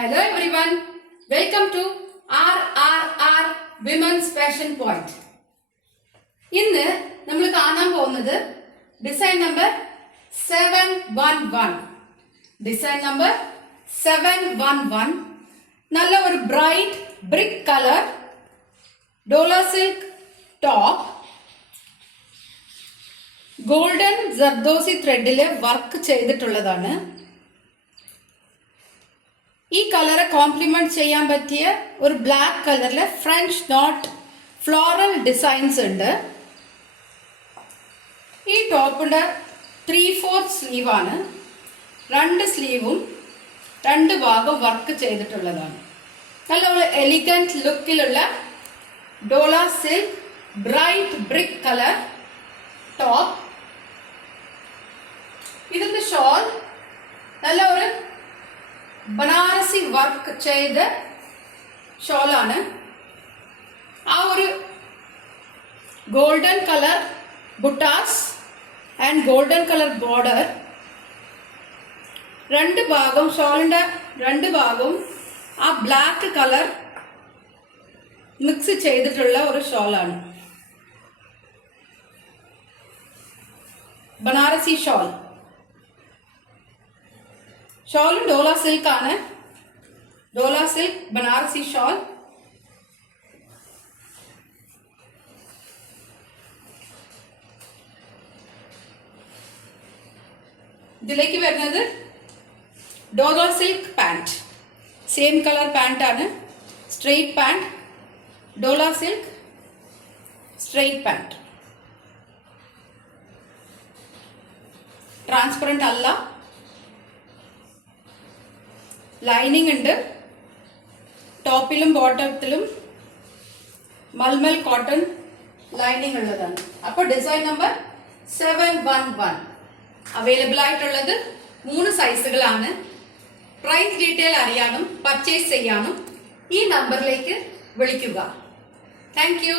Hello everyone, welcome to RRR Women's Fashion Point. ഇന്ന് നമ്മൾ കാണാൻ പോകുന്നത് ഡിസൈൻ നമ്പർ 711. ഡിസൈൻ നമ്പർ 711 നല്ല ഒരു bright brick colour ഡോള silk top golden zardozi ത്രെഡില് work ചെയ്തിട്ടുള്ളതാണ്. ഈ കളറെ കോംപ്ലിമെന്റ് ചെയ്യാൻ പറ്റിയ ഒരു ബ്ലാക്ക് കളറിലെ ഫ്രഞ്ച് നോട്ട് ഫ്ലോറൽ ഡിസൈൻസ് ഉണ്ട്. ഈ ടോപ്പിന്റെ 3/4 സ്ലീവ് ആണ്. രണ്ട് സ്ലീവും രണ്ട് ഭാഗം വർക്ക് ചെയ്തിട്ടുള്ളതാണ്. നല്ല ഒരു എലിഗന്റ് ലുക്കിലുള്ള ഡോള silk bright brick colour top. ഇതിന്റെ ഷോൾ നല്ല ഒരു ബനാറസി വർക്ക് ചെയ്ത ഷോളാണ്. ആ ഒരു ഗോൾഡൻ കളർ ബുട്ടാസ് ആൻഡ് ഗോൾഡൻ കളർ ബോർഡർ രണ്ട് ഭാഗം ഷോളിന്റെ രണ്ട് ഭാഗവും ആ ബ്ലാക്ക് കളർ മിക്സ് ചെയ്തിട്ടുള്ള ഒരു ഷോളാണ്. ബനാറസി ഷോൾ. ഷോളും ഡോള സിൽക്ക് ആണ്. ഡോള സിൽക്ക് ബനാറസി ഷോൾ. ഇതിലേക്ക് വരുന്നത് ഡോള silk pant. Same colour pant ആണ്. Straight pant. ഡോള സിൽക്ക് സ്ട്രെയിറ്റ് പാന്റ്. ട്രാൻസ്പെറന്റ് അല്ല. ലൈനിങ് ഉണ്ട്. ടോപ്പിലും ബോട്ടത്തിലും മൽമൽ കോട്ടൺ ലൈനിങ് ഉള്ളതാണ്. അപ്പോൾ ഡിസൈൻ നമ്പർ 711 അവൈലബിൾ ആയിട്ടുള്ളത് 3 സൈസുകളാണ്. പ്രൈസ് ഡീറ്റെയിൽ അറിയാനും പർച്ചേസ് ചെയ്യാനും ഈ നമ്പറിലേക്ക് വിളിക്കുക. Thank U.